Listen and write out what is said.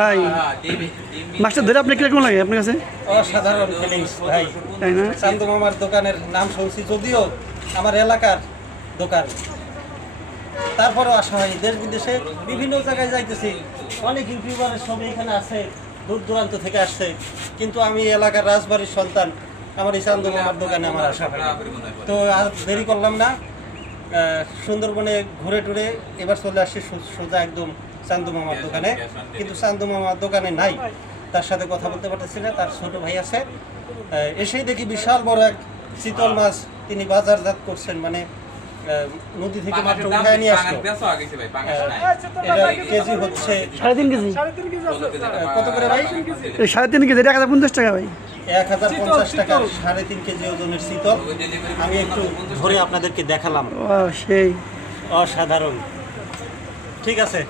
ভাই মাছটা ধরে আপনি কিরকম লাগে আপনার কাছে? অসাধারণ ফিলিংস ভাই। তাই না? চান্দু মামার দোকানের নাম শুনছি যদিও আমার এলাকার দোকান, তারপরেও আসা হয়। দেশ বিদেশে বিভিন্ন জায়গায় যাইতেছি, অনেক ইউটিউবারের সব এখানে আছে, দূর দূরান্ত থেকে আসছে, কিন্তু আমি এলাকার রাজবাড়ির সন্তান, আমার এই চান্দু মামার দোকানে আমার আসা হয়। তো আর দেরি করলাম না, সুন্দরবনে ঘুরে টুরে এবার চলে আসছি সোজা একদম চান্দু মামার দোকানে। কিন্তু চান্দু মামার দোকানে নাই, তার সাথে কথা বলতে পারতেছি না, তার ছোট ভাই আছে। এসেই দেখি বিশাল বড় এক চিতল মাছ তিনি বাজারজাত করছেন, মানে নদী থেকে মাত্র উঠায় নিয়ে আসলো। এটা কেজি হচ্ছে 3.5 কেজি। কত করে ভাই? 3.5 কেজি, 1050 টাকা ভাই। 1050 টাকা 3.5 কেজি ওজনের শীতল। আমি একটু ধরে আপনাদেরকে দেখালাম, ও সেই অসাধারণ। ঠিক আছে।